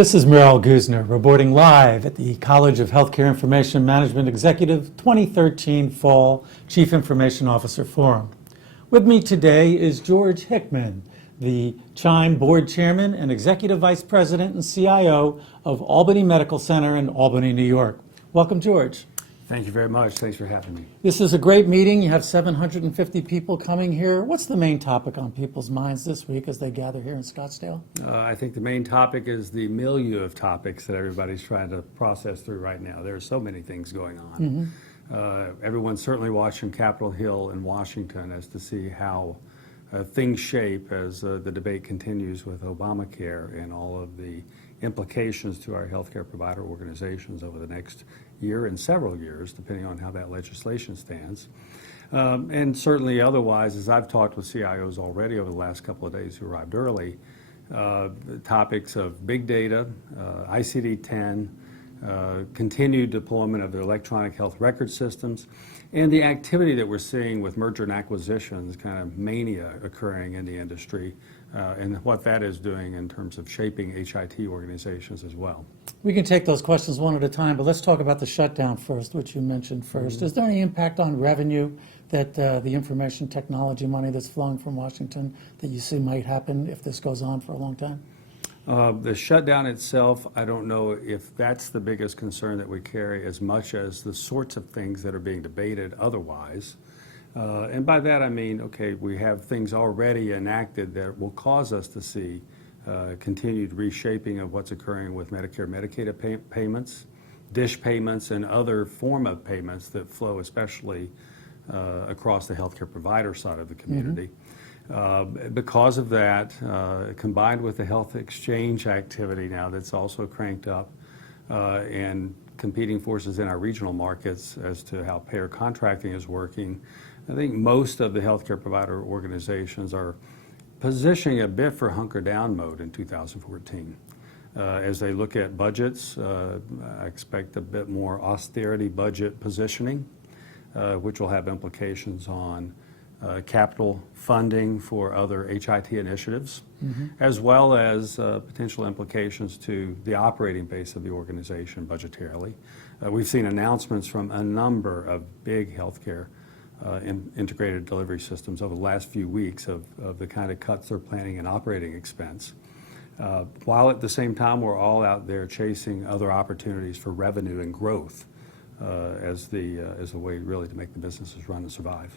This is Merrill Goozner reporting live at the College of Healthcare Information Management Executive 2013 Fall Chief Information Officer Forum. With me today is George Hickman, the CHIME Board Chairman and Executive Vice President and CIO of Albany Medical Center in Albany, New York. Welcome, George. Thank you very much. Thanks for having me. This is a great meeting. You have 750 people coming here. What's the main topic on people's minds this week as they gather here in Scottsdale? I think the main topic is the milieu of topics that everybody's trying to process through right now. There are so many things going on. Everyone's certainly watching Capitol Hill in Washington as to see how things shape as the debate continues with Obamacare and all of the implications to our healthcare provider organizations over the next year and several years, depending on how that legislation stands. And certainly otherwise, as I've talked with CIOs already over the last couple of days who arrived early, the topics of big data, ICD-10, continued deployment of their electronic health record systems, and the activity that we're seeing with merger and acquisitions, kind of mania occurring in the industry, and what that is doing in terms of shaping HIT organizations as well. We can take those questions one at a time, but let's talk about the shutdown first, which you mentioned first. Is there any impact on revenue that the information technology money that's flowing from Washington that you see might happen if this goes on for a long time? The shutdown itself, I don't know if that's the biggest concern that we carry as much as the sorts of things that are being debated otherwise. And by that I mean, okay, we have things already enacted that will cause us to see continued reshaping of what's occurring with Medicare, Medicaid payments, dish payments, and other form of payments that flow especially across the healthcare provider side of the community. Because of that, combined with the health exchange activity now that's also cranked up and competing forces in our regional markets as to how payer contracting is working, I think most of the healthcare provider organizations are positioning a bit for hunker down mode in 2014. As they look at budgets, I expect a bit more austerity budget positioning, which will have implications on capital funding for other HIT initiatives, as well as potential implications to the operating base of the organization budgetarily. We've seen announcements from a number of big healthcare integrated delivery systems over the last few weeks of the kind of cuts they're planning in operating expense, while at the same time we're all out there chasing other opportunities for revenue and growth as the way really to make the businesses run and survive.